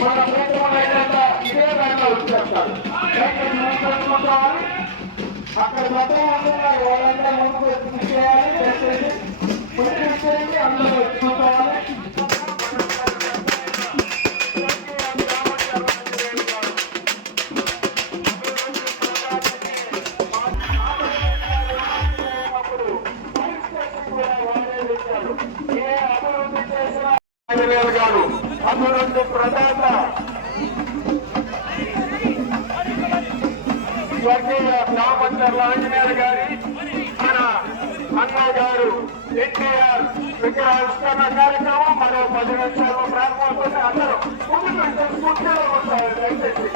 మన ప్రభుత్వం ఇదే దాంట్లో వచ్చేస్తారు. అక్కడ మొత్తం ఉంటున్నారు వాళ్ళంతా ముందుకు తీసేయాలి, ముందుకు అందరూ వచ్చుకోవాలి. గారు అభివృద్ధి ప్రదాత స్వర్గీయ రామచంద్ర ఆంజనేయులు గారి మన అన్నయ్య గారు ఎన్టీఆర్ విగ్రహావిష్కరణ కార్యక్రమం మరో 10 నిమిషాల్లో ప్రారంభమవుతుంది. అందరూ స్ఫూర్తిలో ఉంటారు. దయచేసి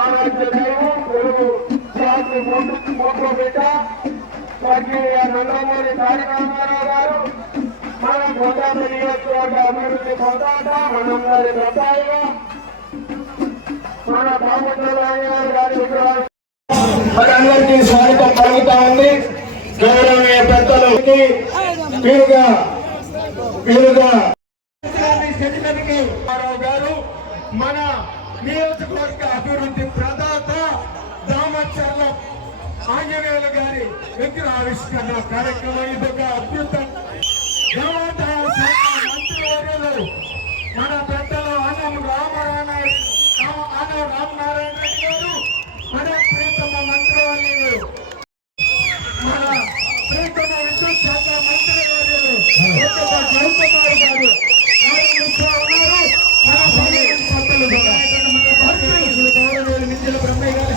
ఆరాధ్య దైవం తెలుగు జాతి మొక్క బిడ్డ స్వర్గీయ నందమూరి తారక రామారావు గారు మన గోదావరి నియోజకవర్గ అభివృద్ధి పొందాట మనందరి ప్రతాయిగా మన బాబురావు గారి విగ్రహాలు మనందరికీ స్వాగతం కలుగుతా ఉంది. గౌరవనీయ పెద్దలు గారు మన నియోజకవర్గ అభివృద్ధి ప్రదాత దామచర్ల ఆంజనేయులు గారి విగ్రహావిష్కరణ కార్యక్రమం ఇదొక అద్భుతం. దేవాదాయ శాఖ మంత్రివర్యులు మన పెద్దలు ఆనం రామనారాయణ రెడ్డి గారు, మన ప్రీతమ మంత్రివర్యులు, మన ప్రీతమ విద్యుత్ శాఖ మంత్రివర్యులు జయకుమార్ గారు ఉన్నారు. మన మింజల బ్రహ్మయ్య గారి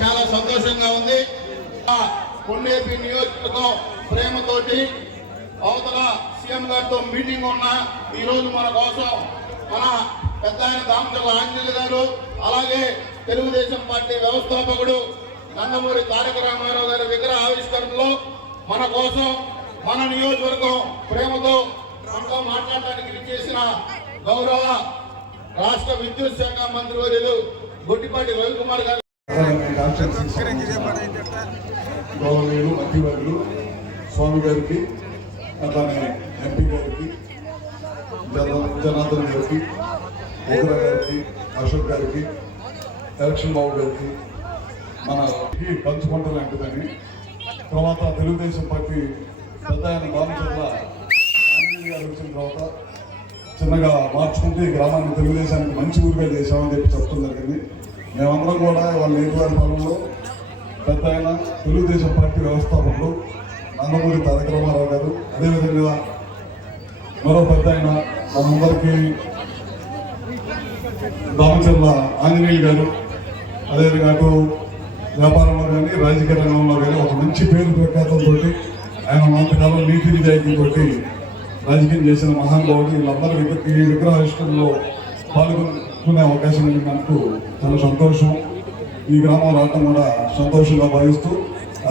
చాలా సంతోషంగా ఉంది. కొండేపి నియోజకవర్గం ప్రేమతోటి అవతల సీఎం గారితో మీటింగ్ ఉన్న ఈరోజు మన కోసం మన పెద్ద ఆయన దామచర్ల ఆంజనేయులు గారు, అలాగే తెలుగుదేశం పార్టీ వ్యవస్థాపకుడు నందమూరి తారక రామారావు గారి విగ్రహ ఆవిష్కరణలో మన కోసం మన నియోజకవర్గం ప్రేమతో మనతో మాట్లాడడానికి చేసిన గౌరవ రాష్ట్ర విద్యుత్ శాఖ మంత్రివర్యులు గొట్టిపాటి రవికుమార్ గారు, గౌరవనీయులు మంత్రివర్యులు స్వామి గారికి, అట్లానే ఎంపీ గారికి, జనార్దన్ గారికి, మోహరా గారికి, అశోక్ గారికి, ఎలక్షన్ బాబు గారికి, మన పంచుకుంట లాంటిదని, తర్వాత తెలుగుదేశం పార్టీ పెద్ద ఆయన దామచర్ల ఆంజనేయులు గారు వచ్చిన తర్వాత చిన్నగా మార్చుకుంటూ ఈ గ్రామాన్ని తెలుగుదేశానికి మంచి ఊరిగా చేశామని చెప్పి చెప్పడం జరిగింది. మేమందరం కూడా వాళ్ళ నియోజకవర్గ పాలనలో పెద్ద ఆయన తెలుగుదేశం పార్టీ వ్యవస్థాపకులు నందమూరి తారక రామారావు గారు, అదేవిధంగా మరో పెద్ద ఆయన మనందరికీ దామచర్ల ఆంజనేయులు గారు, అదేవిధంగా అటు వ్యాపారంలో కానీ రాజకీయ రంగంలో కానీ ఒక మంచి పేరు ప్రఖ్యాతంతో ఆయన అంతకాలం నీతి నిజాయితీతో రాజకీయం చేసిన మహానుభావుడు. వీళ్ళందరూ ఈ విగ్రహావిష్కరణలో పాల్గొనే అవకాశం మనకు చాలా సంతోషం. ఈ గ్రామం రావటం కూడా సంతోషంగా భావిస్తూ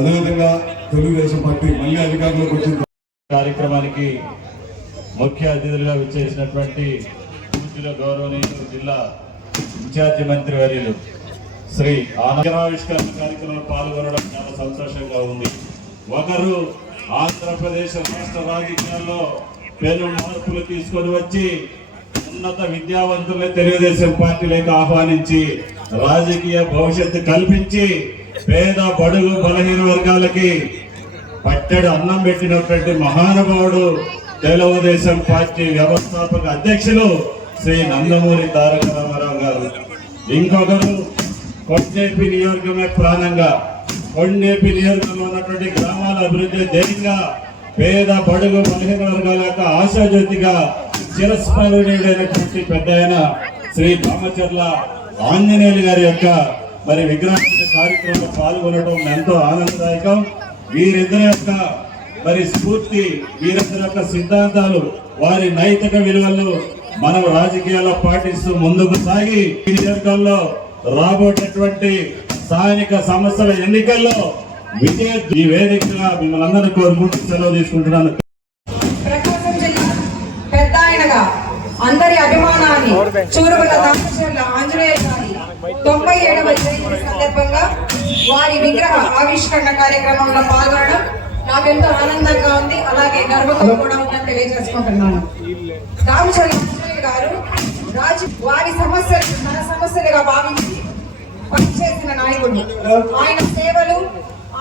అదేవిధంగా తెలుగుదేశం పార్టీ మళ్ళీ అధికారంలోకి వచ్చిన కార్యక్రమానికి ముఖ్య అతిథులుగా విచ్చేసినటువంటి పూజ్యుల గౌరవనీయులు జిల్లా ఇన్ఛార్జి మంత్రి వర్యులు శ్రీ ఆవిష్కరణ కార్యక్రమంలో పాల్గొనడం చాలా సంతోషంగా ఉంది. ఒకరు ఆంధ్రప్రదేశ్ రాష్ట్ర రాజకీయాల్లో పెను మార్పులు తీసుకొని వచ్చి ఉన్నత విద్యావంతులే తెలుగుదేశం పార్టీలోకి ఆహ్వానించి రాజకీయ భవిష్యత్తు కల్పించి పేద బడుగు బలహీన వర్గాలకి పట్టెడు అన్నం పెట్టినటువంటి మహానుభావుడు తెలుగుదేశం పార్టీ వ్యవస్థాపక అధ్యక్షులు శ్రీ నందమూరి తారక రామారావు గారు. ఇంకొకరు కొండేపి నియోజకమే ప్రాణంగా, కొండేపి నియోజకంలో ఉన్నటువంటి గ్రామాల అభివృద్ధి ధ్యేయంగా పేద బడుగు బలహీన వర్గాల యొక్క ఆశాజ్యోతిగా చిరస్మరణీయుడైనటువంటి పెద్ద ఆయన శ్రీ రామచర్ల ఆంజనేయులు గారి యొక్క మరి విగ్రహాల కార్యక్రమంలో పాల్గొనడం ఎంతో ఆనందదాయకం. వీరిద్దరి యొక్క మరి స్ఫూర్తి, వీరిద్దరి యొక్క సిద్ధాంతాలు, వారి నైతిక విలువలను మనం రాజకీయాల్లో పాటిస్తూ ముందుకు సాగి ఈ నియోజకంలో రాబోయేటటువంటి స్థానిక సంస్థల ఎన్నికల్లో విజయ ఈ వేదికగా మిమ్మల్ని అందరినీ కోరుకుంటూ సెలవు తీసుకుంటున్నాను. ప్రకాశం జిల్లా పెద్ద ఆయనగా అందరి అభిమానాన్ని చూరుకున్న దామచర్ల ఆంజనేయ గారి 97వ జయంతి సందర్భంగా వారి విగ్రహ ఆవిష్కరణ కార్యక్రమంలో పాల్గొనడం నాకెంతో ఆనందంగా ఉంది, అలాగే గర్వంగా కూడా ఉందని తెలియజేసుకుంటున్నాను. దామచర్ల ఆంజనేయ గారు వారి సమస్యలు మన సమస్యలుగా భావించి పనిచేసిన నాయకుడు. ఆయన సేవలు,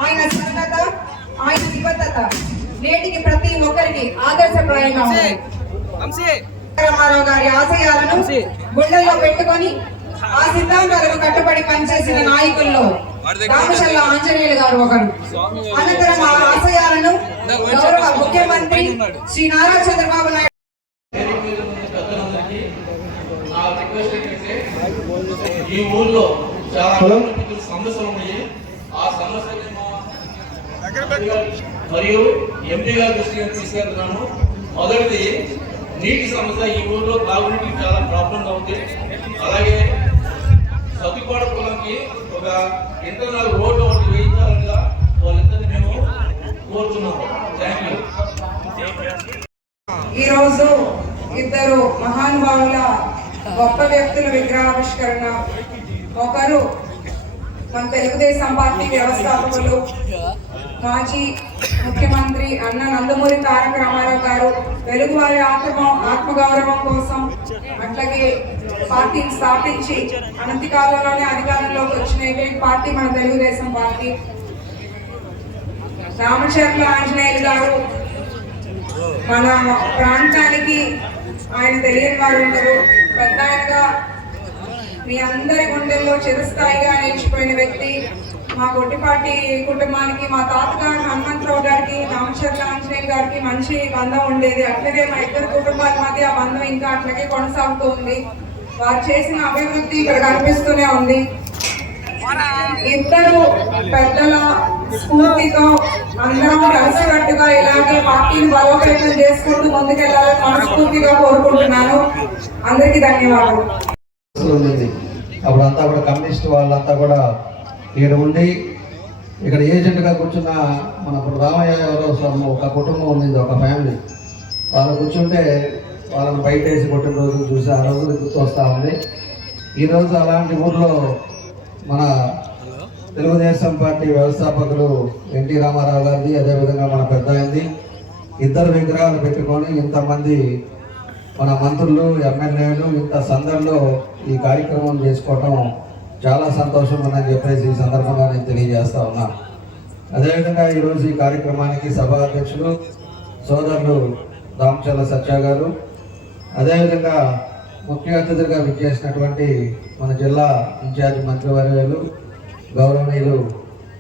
ఆయన సన్నత, ఆయన నిబద్ధత నేటికి ప్రతి ఒక్కరికి ఆదర్శప్రాయంగా ఉన్నాయి. రామారావు గారి ఆశయాలను గుండెల్లో పెట్టుకొని ఆ సిద్ధాంతాలకు కట్టుబడి పనిచేసిన నాయకుల్లో రామచర్ల ఆంజనేయులు గారు ఒకరు. అనంతరం ఆ ఆశయాలను గౌరవ ముఖ్యమంత్రి శ్రీ నారా చంద్రబాబు నాయుడు ఈ ఊర్లో చాలా సమస్యలు ఉన్నాయి. ఆ సమస్యలు మరియు ఎంపీ గారి దృష్టికి తీసుకెళ్తున్నాను. మొదటిది నీటి సమస్య. ఈ ఊర్లో తాగునీటికి చాలా ప్రాబ్లంగా ఉంది. అలాగే సతుపాడు పొలంకి ఒక ఇంటర్నల్ రోడ్డు ఒకటి వేయించాలిగా వాళ్ళిద్దరిని మేము కోరుతున్నాము. Thank you. ఈరోజు ఇద్దరు మహానుభావుల గొప్ప వ్యక్తుల విగ్రహావిష్కరణ. ఒకరు మన తెలుగుదేశం పార్టీ వ్యవస్థాపకులు, మాజీ ముఖ్యమంత్రి అన్న నందమూరి తారక రామారావు గారు తెలుగువారి ఆత్మగౌరవం కోసం అట్లాగే పార్టీని స్థాపించి అనతి కాలంలోనే అధికారంలోకి వచ్చిన ఏకైక పార్టీ మన తెలుగుదేశం పార్టీ. రామచర్ల ఆంజనేయులు గారు మన ప్రాంతానికి ఆయన తెలియని వారు ఉండరు. పెద్ద ఆయనగా మీ అందరి గుండెల్లో చిరస్థాయిగా నిలిచిపోయిన వ్యక్తి. మా గొట్టిపాటి కుటుంబానికి, మా తాతగారు హనుమంతరావు గారికి, రామచర్ల ఆంజనేయులు గారికి మంచి బంధం ఉండేది. అట్లాగే మా ఇద్దరు కుటుంబాల మధ్య ఆ బంధం ఇంకా అట్లాగే కొనసాగుతూ ఉంది. వారు చేసిన అభివృద్ధి ఇక్కడ కనిపిస్తూనే ఉంది. ఇద్దరు పెద్దల స్ఫూర్తితో అందరం కలిసికట్టుగా ఇలాగే పార్టీని బలోపేతం చేసుకుంటూ ముందుకెళ్లాలని మనస్ఫూర్తిగా కోరుకుంటున్నాను. అందరికీ ధన్యవాదాలు. అప్పుడంతా కూడా కమ్యూనిస్ట్ వాళ్ళంతా కూడా ఇక్కడ ఉండి ఇక్కడ ఏజెంట్గా కూర్చున్న మన ఇప్పుడు రామయ్య ఎవరో ఒక కుటుంబం ఉంది, ఒక ఫ్యామిలీ. వాళ్ళు కూర్చుంటే వాళ్ళని బయట వేసి కొట్టిన రోజులు చూసి ఆ రోజులు గుర్తు వస్తూ ఉంది. ఈరోజు అలాంటి ఊర్లో మన తెలుగుదేశం పార్టీ వ్యవస్థాపకులు ఎన్టీ రామారావు గారిది, అదేవిధంగా మన పెద్ద అయింది, ఇద్దరు విగ్రహాలు పెట్టుకొని ఇంతమంది మన మంత్రులు, ఎమ్మెల్యేలు ఇంత సందర్లో ఈ కార్యక్రమం చేసుకోవటం చాలా సంతోషం ఉందని చెప్పేసి ఈ సందర్భంగా నేను తెలియజేస్తా ఉన్నాను. అదేవిధంగా ఈరోజు ఈ కార్యక్రమానికి సభా అధ్యక్షులు సోదరులు రామచర్ల సత్య గారు, అదేవిధంగా ముఖ్య అతిథిగా విచ్చేసినటువంటి మన జిల్లా ఇన్ఛార్జి మంత్రివర్యులు గౌరవనీయులు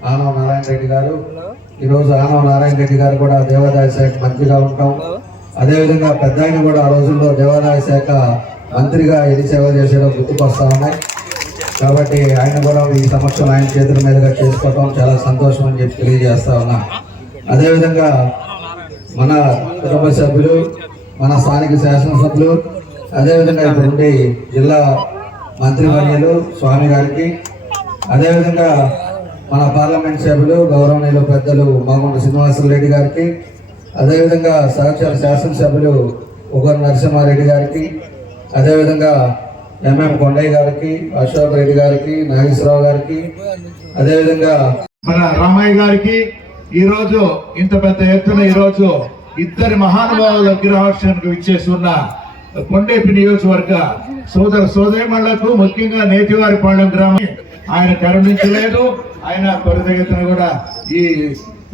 ఆనవ నారాయణ రెడ్డి గారు. ఈరోజు ఆనవ నారాయణ రెడ్డి గారు కూడా దేవాదాయ శాఖ మంత్రిగా ఉంటాం. అదేవిధంగా పెద్ద ఆయన కూడా ఆ రోజుల్లో దేవాదాయ శాఖ మంత్రిగా ఎన్ని సేవలు చేసేదో గుర్తుకొస్తా ఉన్నాయి. కాబట్టి ఆయన కూడా ఈ సమక్షంలో ఆయన చేతుల మీదుగా చేసుకోవటం చాలా సంతోషం అని చెప్పి తెలియజేస్తా ఉన్నా. అదేవిధంగా మన కుటుంబ సభ్యులు, మన స్థానిక శాసనసభ్యులు, అదేవిధంగా ఇప్పుడు ఉండే జిల్లా మంత్రివర్యులు స్వామి గారికి, అదేవిధంగా మన పార్లమెంట్ సభ్యులు గౌరవనీయులు పెద్దలు మాగుంట శ్రీనివాసరెడ్డి గారికి, అదేవిధంగా సహచర శాసనసభ్యులు ఉగర్ నరసింహారెడ్డి గారికి, అదేవిధంగా ఎంఎం కొండయ్య గారికి, అశోక్ రెడ్డి గారికి, నాగేశ్వరరావు గారికి, అదేవిధంగా మన రామయ్య గారికి ఈరోజు ఇంత పెద్ద ఎత్తున ఈరోజు ఇద్దరి మహానుభావుల విగ్రహావిష్కరణకు విచ్చేసి ఉన్న కొండేపి నియోజకవర్గ సోదర సోదరిమణులకు, ముఖ్యంగా నేతివారిపాళెం గ్రామం ఆయన కరుణించలేదు. ఆయన త్వరితగతిన కూడా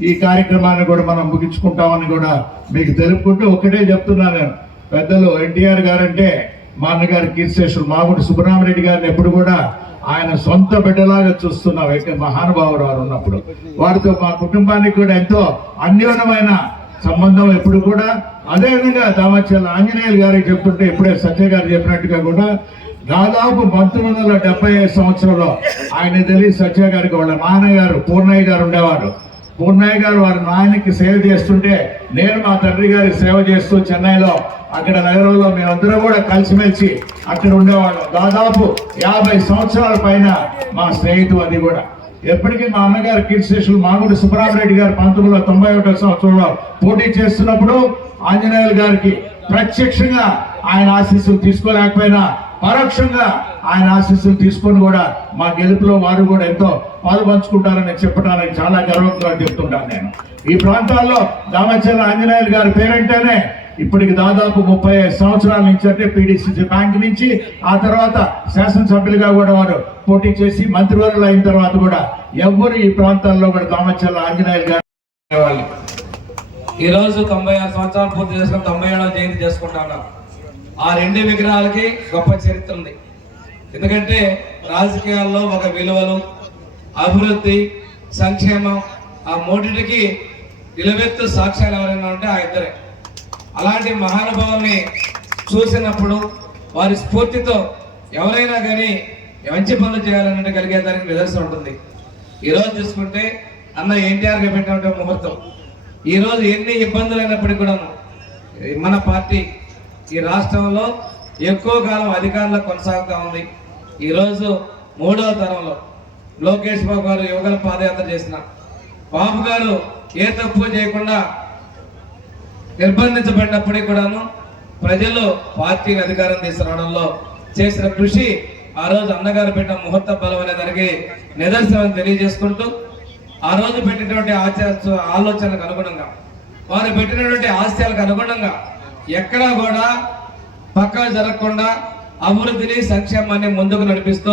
ఈ కార్యక్రమాన్ని కూడా మనం ముగించుకుంటామని కూడా మీకు తెలుపుకుంటూ ఒకటే చెప్తున్నాను. పెద్దలు ఎన్టీఆర్ గారంటే మా అన్నగారి కీర్తిశేషులు మాగుంట సుబ్బరామరెడ్డి గారిని ఎప్పుడు కూడా ఆయన సొంత బిడ్డలాగా చూస్తున్న వ్యక్తి మహానుభావుడు వారు ఉన్నప్పుడు. వారితో మా కుటుంబానికి కూడా ఎంతో అన్యోన్యమైన సంబంధం ఎప్పుడు కూడా. అదేవిధంగా దామచర్ల ఆంజనేయులు గారికి చెప్తుంటే ఇప్పుడే సత్య గారు చెప్పినట్టుగా కూడా దాదాపు 1975 సంవత్సరంలో ఆయన తెలియ సత్య గారికి వాళ్ళ నాన్నగారు పూర్ణయ్య గారు ఉండేవారు. పూర్ణయ్య గారు వారి నాయనకి సేవ చేస్తుంటే నేను మా తండ్రి గారికి సేవ చేస్తూ చెన్నైలో అక్కడ నగరంలో మేమందరం కూడా కలిసిమెలిసి అక్కడ ఉండేవాళ్ళం. దాదాపు 50 సంవత్సరాల పైన మా స్నేహితులు. అది కూడా ఎప్పటికీ మా అన్నగారు కీర్తిశేషులు మాగుంట సుబ్బరామరెడ్డి గారు 1991 సంవత్సరంలో పోటీ చేస్తున్నప్పుడు ఆంజనేయులు గారికి ప్రత్యక్షంగా ఆయన ఆశీస్సులు తీసుకోలేకపోయినా పరోక్షంగా ఆయన ఆశీస్సులు తీసుకొని కూడా మా గెలుపులో వారు కూడా ఎంతో పాలు పంచుకుంటారని చెప్పడానికి చాలా గర్వంగా చెప్తుంటాను. నేను ఈ ప్రాంతాల్లో దామచర్ల ఆంజనేయులు గారి పేరంటేనే ఇప్పటికి దాదాపు 35 సంవత్సరాల నుంచి అంటే PDCC బ్యాంక్ నుంచి ఆ తర్వాత శాసనసభ్యులుగా కూడా వారు పోటీ చేసి మంత్రివర్యులు అయిన తర్వాత కూడా ఎవ్వరు ఈ ప్రాంతాల్లో కూడా దామచర్ల ఆంజనేయులు గారు ఈరోజు 96 సంవత్సరాలు పూర్తి చేసుకుని 97వ జయంతి చేసుకుంటాను. ఆ రెండు విగ్రహాలకి గొప్ప చరిత్ర ఉంది. ఎందుకంటే రాజకీయాల్లో ఒక విలువలు, అభివృద్ధి, సంక్షేమం ఆ మూడింటికి నిలబెత్తు సాక్ష్యాలు ఎవరైనా ఉంటే ఆ ఇద్దరే. అలాంటి మహానుభావుల్ని చూసినప్పుడు వారి స్ఫూర్తితో ఎవరైనా కానీ మంచి పనులు చేయాలన్నట్టు కలిగేదానికి నిదర్శనం ఉంటుంది. ఈరోజు చూసుకుంటే అన్న ఎన్టీఆర్గా పెట్టినటువంటి ముహూర్తం. ఈరోజు ఎన్ని ఇబ్బందులు అయినప్పటికీ కూడా మన పార్టీ ఈ రాష్ట్రంలో ఎక్కువ కాలం అధికారంలో కొనసాగుతూ ఉంది. ఈరోజు 3వ తరంలో లోకేష్ బాబు గారు యువగల పాదయాత్ర చేసిన బాబు గారు ఏ తప్పు చేయకుండా నిర్బంధించబడినప్పటికీ కూడాను ప్రజలు పార్టీని అధికారం తీసుకురావడంలో చేసిన కృషి ఆ రోజు అన్నగారు పెట్టిన ముహూర్త బలం అనే దానికి నిదర్శనం తెలియజేసుకుంటూ ఆ రోజు పెట్టినటువంటి ఆలోచనలకు అనుగుణంగా వారు పెట్టినటువంటి ఆశయాలకు అనుగుణంగా ఎక్కడా కూడా పక్కా జరగకుండా అభివృద్ధిని సంక్షేమాన్ని ముందుకు నడిపిస్తూ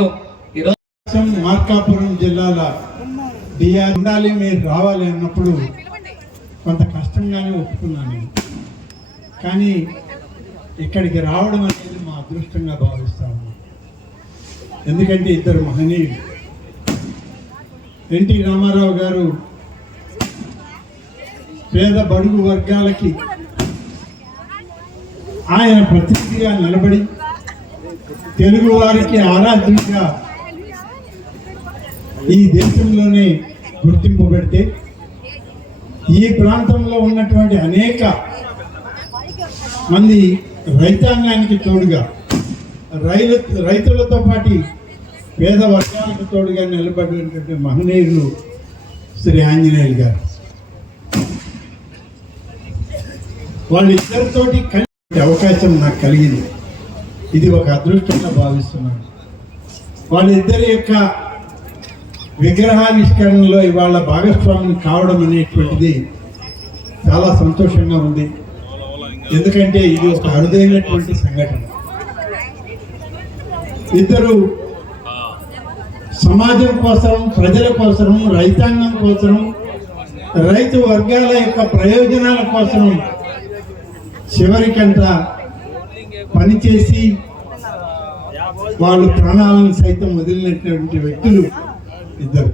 ఈరోజు మార్కాపురం జిల్లాల డిఆర్ ఉండాలి, మీరు రావాలి అన్నప్పుడు కొంత కష్టంగానే ఒప్పుకున్నాను. కానీ ఇక్కడికి రావడం అనేది మా అదృష్టంగా భావిస్తాము. ఎందుకంటే ఇద్దరు మహనీయులు. ఎన్టీ రామారావు గారు పేద బడుగు వర్గాలకి ఆయన ప్రతినిధిగా నిలబడి తెలుగు వారికి ఆరాధ్యుడిగా ఈ దేశంలోనే గుర్తింపు పెడితే ఈ ప్రాంతంలో ఉన్నటువంటి అనేక మంది రైతాంగానికి తోడుగా రైతులతో పాటు పేద వర్గాలకు తోడుగా నిలబడినటువంటి మహనీయులు శ్రీ ఆంజనేయులు గారు. వాళ్ళిద్దరితోటి కలిసి అవకాశం నాకు కలిగింది. ఇది ఒక అదృష్టంగా భావిస్తున్నాను. వాళ్ళిద్దరి యొక్క విగ్రహావిష్కరణలో ఇవాళ భాగస్వామ్యం కావడం అనేటువంటిది చాలా సంతోషంగా ఉంది. ఎందుకంటే ఇది ఒక అరుదైనటువంటి సంఘటన. ఇద్దరు సమాజం కోసం, ప్రజల కోసం, రైతాంగం కోసం, రైతు వర్గాల యొక్క ప్రయోజనాల కోసం చివరికంతా పనిచేసి వాళ్ళు ప్రాణాలను సైతం వదిలినటువంటి వ్యక్తులు ఇద్దరు.